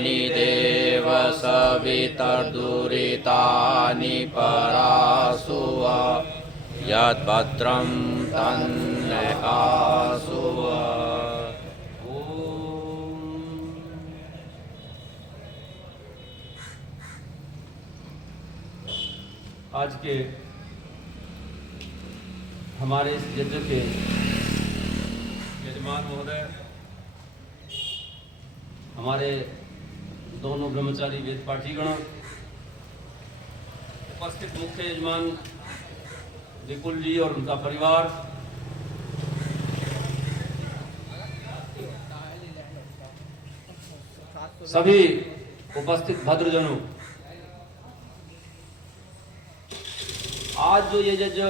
देव सवितर्दुरितानि परासुव यद्भद्रं तन्नकासुव। आज के हमारे इस यज्ञ के यजमान महोदय, हमारे दोनों ब्रह्मचारी वेद पाठीगण, उपस्थित मुख्य यजमान विपुल जी और उनका परिवार, सभी उपस्थित भद्रजनों, आज जो ये यज्ञ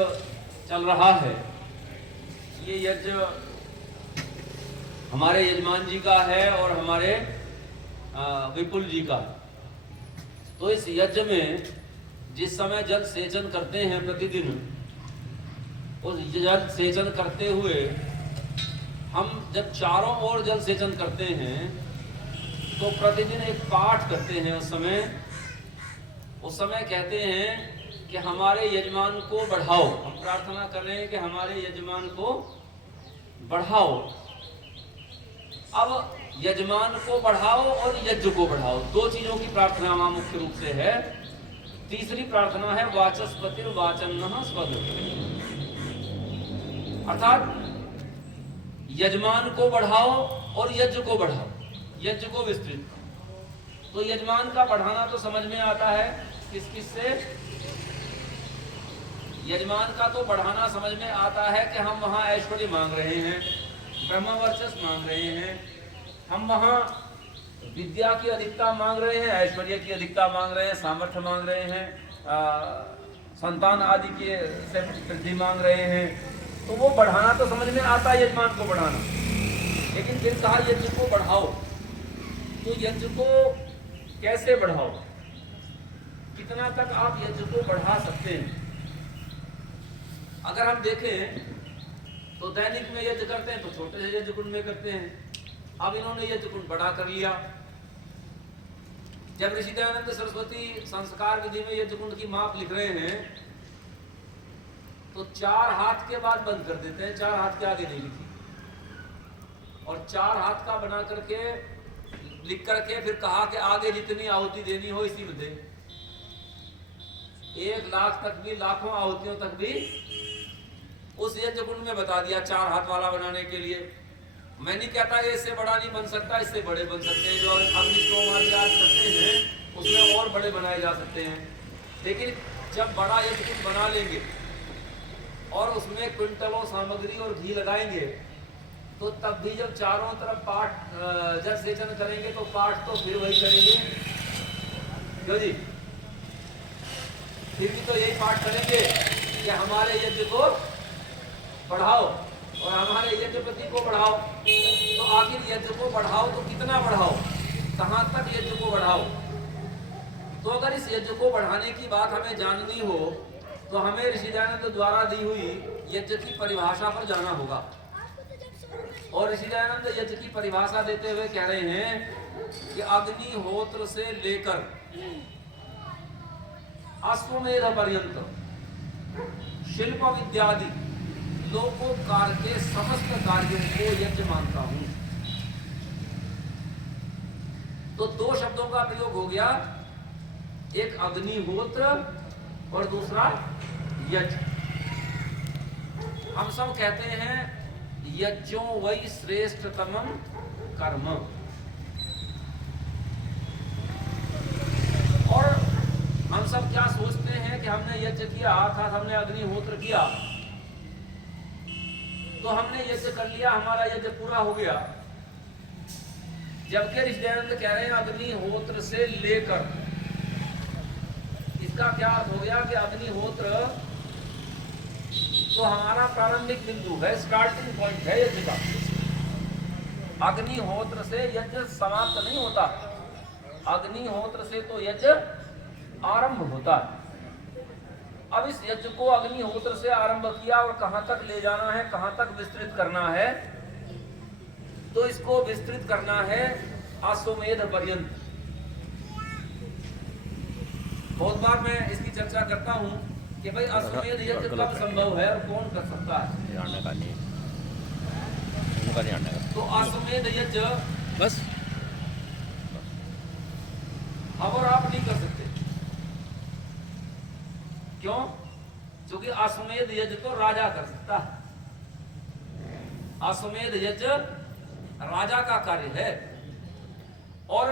चल रहा है, ये यज्ञ हमारे यजमान जी का है और हमारे विपुल जी का। तो इस यज्ञ में जिस समय जल सेचन करते हैं प्रतिदिन, उस जल सेचन करते हुए हम जब चारों ओर जल सेचन करते हैं तो प्रतिदिन एक पाठ करते हैं। उस समय कहते हैं कि हमारे यजमान को बढ़ाओ। हम प्रार्थना कर रहे हैं कि हमारे यजमान को बढ़ाओ। अब यजमान को बढ़ाओ और यज्ञ को बढ़ाओ, दो चीजों की प्रार्थना वहां मुख्य रूप से है। तीसरी प्रार्थना है वाचस्पति वाचन स्वद, अर्थात यजमान को बढ़ाओ और यज्ञ को बढ़ाओ, यज्ञ को विस्तृत। तो यजमान का बढ़ाना तो समझ में आता है, किस किस से? यजमान का तो बढ़ाना समझ में आता है कि हम वहां ऐश्वर्य मांग रहे हैं, ब्रह्मवर्चस्व मांग रहे हैं, हम वहां विद्या की अधिकता मांग रहे हैं, ऐश्वर्य की अधिकता मांग रहे हैं, सामर्थ्य मांग रहे हैं, संतान आदि के से वृद्धि मांग रहे हैं। तो वो बढ़ाना तो समझ में आता है, यजमान को बढ़ाना। लेकिन फिर कहा यज्ञ को बढ़ाओ। तो यज्ञ को कैसे बढ़ाओ? कितना तक आप यज्ञ को बढ़ा सकते हैं? अगर हम देखें तो दैनिक में यज्ञ करते हैं तो छोटे से यज्ञ कुंड में करते हैं। अब इन्होंने यज्ञ कुंड बड़ा कर लिया। जब ऋषि दयानंद सरस्वती संस्कार विधि में यज्ञ कुंड की माप लिख रहे हैं तो 4 हाथ के बाद बंद कर देते हैं, 4 हाथ के आगे नहीं लिखी। और 4 हाथ का बना करके लिख करके फिर कहा कि आगे जितनी आहुति देनी हो इसी में दे। 1 लाख तक भी, लाखों आहुतियों तक भी उस यज्ञ कुंड में बता दिया 4 हाथ वाला बनाने के लिए। मैं नहीं कहता ये इससे बड़ा नहीं बन सकता, इससे बड़े बन सकते हैं। जो अग्निष्टोम आदि आज करते हैं उसमें और बड़े बनाए जा सकते हैं। लेकिन जब बड़ा यज्ञ कुंड बना लेंगे और उसमें क्विंटलों सामग्री और घी लगाएंगे तो तब भी जब चारों तरफ पाठ जल सेचन करेंगे तो पाठ तो फिर वही करेंगे, क्यों जी? फिर भी तो यही पाठ करेंगे कि हमारे यज्ञ को बढ़ाओ और हमारे यज्ञपति को बढ़ाओ। तो आखिर यज्ञ को बढ़ाओ तो कितना बढ़ाओ, कहां तक यज्ञ को बढ़ाओ? तो अगर इस यज्ञ को बढ़ाने की बात हमें जाननी हो तो हमें ऋषि दयानंद द्वारा दी हुई यज्ञ की परिभाषा पर जाना होगा। और ऋषि दयानंद यज्ञ की परिभाषा देते हुए कह रहे हैं कि अग्निहोत्र से लेकर अश्वमेध पर्यंत शिल्प विद्यादि लोकोकार के समस्त कार्यों को यज्ञ मानता हूं। तो 2 शब्दों का प्रयोग हो गया, एक अग्निहोत्र और दूसरा यज्ञ। हम सब कहते हैं यज्ञो वै श्रेष्ठतमं कर्म। और हम सब क्या सोचते हैं कि हमने यज्ञ किया, अर्थात हमने अग्निहोत्र किया तो हमने यज्ञ कर लिया, हमारा यज्ञ पूरा हो गया। जबकि ऋषि दयानंद कह रहे हैं अग्निहोत्र से लेकर। इसका क्या अर्थ हो गया कि अग्निहोत्र तो हमारा प्रारंभिक बिंदु है, स्टार्टिंग पॉइंट है यज्ञ का। अग्निहोत्र से यज्ञ समाप्त नहीं होता, अग्निहोत्र से तो यज्ञ आरंभ होता है। अब इस यज्ञ को अग्निहोत्र से आरंभ किया और कहां तक ले जाना है, कहां तक विस्तृत करना है? तो इसको विस्तृत करना है अश्वमेध पर्यंत। बहुत बार मैं इसकी चर्चा करता हूँ कि भाई अश्वमेध यज्ञ कब संभव है और कौन कर सकता है। जानने का नहीं, उनका नहीं जानने का। तो अश्वमेध यज्ञ बस हम और आप नहीं कर सकते। क्यों? क्योंकि अश्वमेध यज्ञ तो राजा कर सकता है। अश्वमेध यज्ञ राजा का कार्य है, और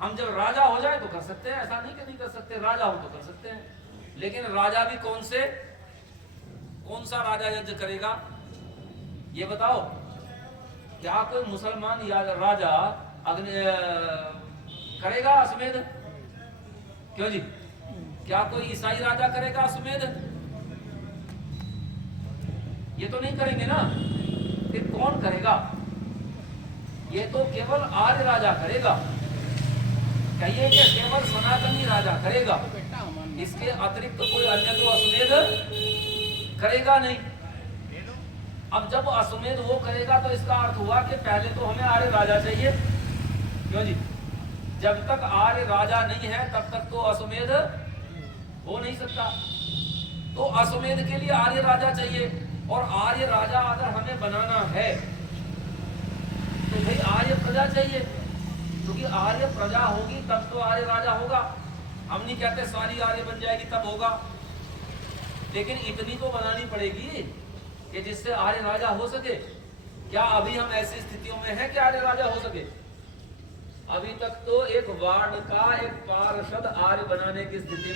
हम जब राजा हो जाए तो कर सकते हैं, ऐसा नहीं कि नहीं कर सकते। राजा हो तो कर सकते हैं, लेकिन राजा भी कौन सा राजा यज्ञ करेगा ये बताओ। क्या कोई मुसलमान या राजा करेगा अश्वमेध? क्यों जी? क्या कोई ईसाई राजा करेगा अश्वमेध? ये तो नहीं करेंगे ना। फिर कौन करेगा? ये तो केवल आर्य राजा करेगा। कहिए कि केवल सनातनी राजा करेगा, इसके अतिरिक्त तो कोई अन्य तो अश्वमेध करेगा नहीं। अब जब अश्वमेध वो करेगा तो इसका अर्थ हुआ कि पहले तो हमें आर्य राजा चाहिए। क्यों जी? जब तक आर्य राजा नहीं है तब तक तो अश्वमेध हो नहीं सकता। तो अश्वमेध के लिए आर्य राजा चाहिए, और आर्य राजा अगर हमें बनाना है तो भाई आर्य प्रजा चाहिए, क्योंकि आर्य प्रजा होगी तब तो आर्य राजा होगा। हम नहीं कहते सारी आर्य बन जाएगी तब होगा, लेकिन इतनी तो बनानी पड़ेगी कि जिससे आर्य राजा हो सके। क्या अभी हम ऐसी स्थितियों में हैं कि आर्य राजा हो सके? अभी तक तो एक वार्ड का एक पार्षद आर्य बनाने की स्थिति